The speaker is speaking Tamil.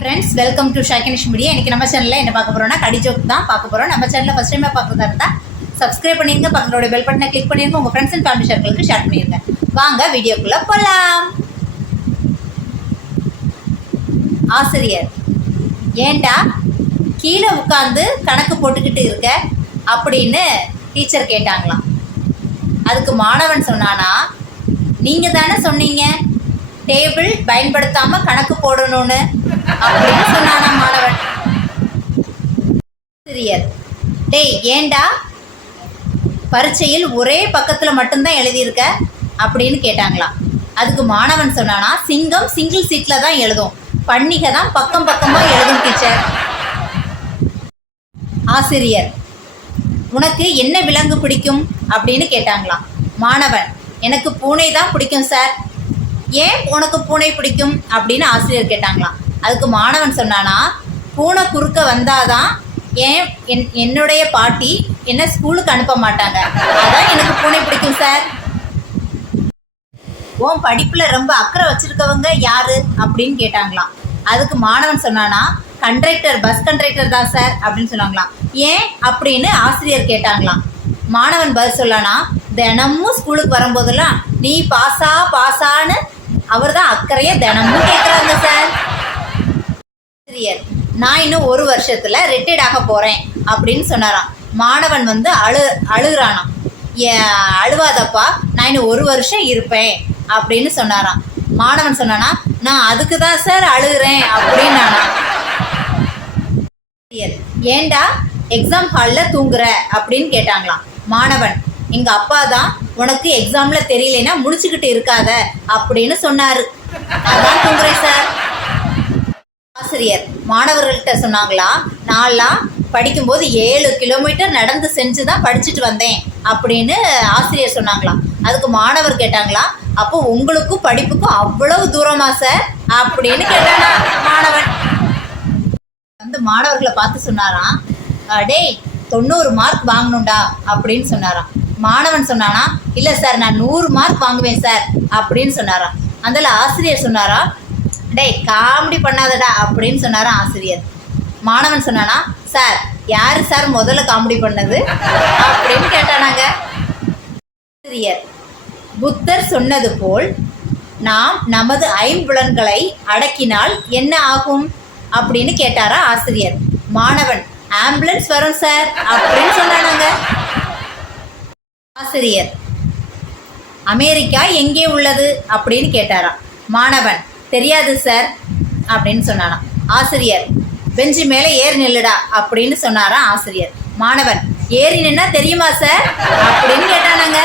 ஃப்ரெண்ட்ஸ் வெல்கம் டு ஷாக்கினிஷ் மீடியா இன்றைக்கி நம்ம சேனலில் என்ன பார்க்க போகிறோம்னா கடி ஜோக் தான் பார்க்க போகிறோம் நம்ம சேனலில் ஃபஸ்ட் டைமாக பார்க்குறதா இருந்தால் சப்ஸ்கிரைப் பண்ணிருங்க பக்கத்தோட பெல் பட்டனை கிளிக் பண்ணிருங்க உங்கள் ஃப்ரெண்ட்ஸ் அண்ட் ஃபேமிலி சர்க்கிளுக்கு ஷேர் பண்ணிருங்க. வாங்க வீடியோக்குள்ளே போகலாம் ஆசிரியர் ஏன்டா கீழே உட்காந்து கணக்கு போட்டுக்கிட்டு இருக்க அப்படின்னு டீச்சர் கேட்டாங்களாம். அதுக்கு மாணவன் சொன்னானா நீங்கள் தானே சொன்னீங்க? டேபிள் பயன்படுத்தாமல் கணக்கு போடணும்னு அப்படின்னு சொன்னானா மாணவன். ஆசிரியர் டேய் ஏன்டா பரீட்சையில் ஒரே பக்கத்தில் மட்டும்தான் எழுதியிருக்க அப்படின்னு கேட்டாங்களாம். அதுக்கு மாணவன் சொன்னானா சிங்கம் சிங்கிள் சீட்டில் தான் எழுதும். பன்னிகை தான் பக்கம் பக்கமாக எழுதும் டீச்சர் ஆசிரியர் உனக்கு என்ன விலங்கு பிடிக்கும்? அப்படின்னு கேட்டாங்களாம். மாணவன் எனக்கு பூனை தான் பிடிக்கும் சார் ஏன் உனக்கு பூனை பிடிக்கும் அப்படின்னு ஆசிரியர் கேட்டாங்களாம் அதுக்கு மாணவன் சொன்னானா பூனை குறுக்க வந்தாதான் ஏன் என் என்னுடைய பாட்டி என்ன ஸ்கூலுக்கு அனுப்ப மாட்டாங்க. அதான் எனக்கு பூனை பிடிக்கும் சார். உன் படிப்பில் ரொம்ப அக்கறை வச்சிருக்கவங்க யாரு அப்படின்னு கேட்டாங்களாம் அதுக்கு மாணவன் சொன்னானா கண்ட்ரக்டர் பஸ் கண்ட்ரக்டர் தான் சார் அப்படின்னு சொன்னாங்களாம் ஏன் அப்படின்னு ஆசிரியர் கேட்டாங்களாம் மாணவன் பதில் சொல்லானா தினமும் ஸ்கூலுக்கு வரும்போதெல்லாம் நீ பாஸா பாஸான்னு அவர் தான் அக்கறையை தினமும் கேட்குறாங்க சார். ஆசிரியர் நான் இன்னும் ஒரு வருஷத்துல ரிட்டையர்ட் ஆக போறேன் அப்படின்னு சொன்னாராம். மாணவன் வந்து அழு அழுகுறானாம். அழுவாதப்பா நான் இன்னும் ஒரு வருஷம் இருப்பேன் அப்படின்னு சொன்னாராம். மாணவன் சொன்னானா நான் அதுக்கு தான் சார் அழுகுறேன் அப்படின்னானா ஏண்டா ஏன்டா எக்ஸாம் ஹாலில் தூங்குற? அப்படின்னு கேட்டாங்களாம். மாணவன் எங்கள் அப்பா தான் உனக்கு எக்ஸாம்ல தெரியலைன்னா முடிச்சுக்கிட்டு இருக்காத அப்படின்னு சொன்னாரு. அதான் தூங்குறேன் சார். ஆசிரியர் மாணவர்கள்ட்ட சொன்னாங்களா நான்லாம் படிக்கும்போது ஏழு கிலோமீட்டர் நடந்து செஞ்சு தான் படிச்சுட்டு வந்தேன் அப்படின்னு ஆசிரியர் சொன்னாங்களாம் அதுக்கு மாணவர் கேட்டாங்களா அப்போ உங்களுக்கும் படிப்புக்கும் அவ்வளவு தூரமா சார் அப்படின்னு கேட்டானா மாணவன். வந்து மாணவர்களை பார்த்து சொன்னாராம் டேய் தொண்ணூறு மார்க் வாங்கணும்டா அப்படின்னு சொன்னாராம். மாணவன் சொன்னானா இல்லை சார் நான் நூறு மார்க் வாங்குவேன் சார் அப்படின்னு சொன்னாராம். அதில் ஆசிரியர் சொன்னாரா டேய் காமெடி பண்ணாதடா அப்படின்னு சொன்னாராம் ஆசிரியர். மாணவன் சொன்னானா சார் யார் சார் முதல்ல காமெடி பண்ணது? அப்படின்னு கேட்டானாங்க. ஆசிரியர் புத்தர் சொன்னது போல் நாம் நமது ஐம்புலன்களை அடக்கினால் என்ன ஆகும்? அப்படின்னு கேட்டாரா ஆசிரியர். மாணவன் ஆம்புலன்ஸ் வரும் சார் அப்படின்னு சொன்னானாங்க. ஆசிரியர். அமெரிக்கா எங்கே உள்ளது அப்படின்னு கேட்டாராம். மாணவன் தெரியாது சார் அப்படின்னு சொன்னாராம் ஆசிரியர் பெஞ்சு மேலே ஏறி நில்லுடா அப்படின்னு சொன்னாராம் ஆசிரியர். மாணவன் ஏறி நின்னா தெரியுமா சார் அப்படின்னு கேட்டானாங்க.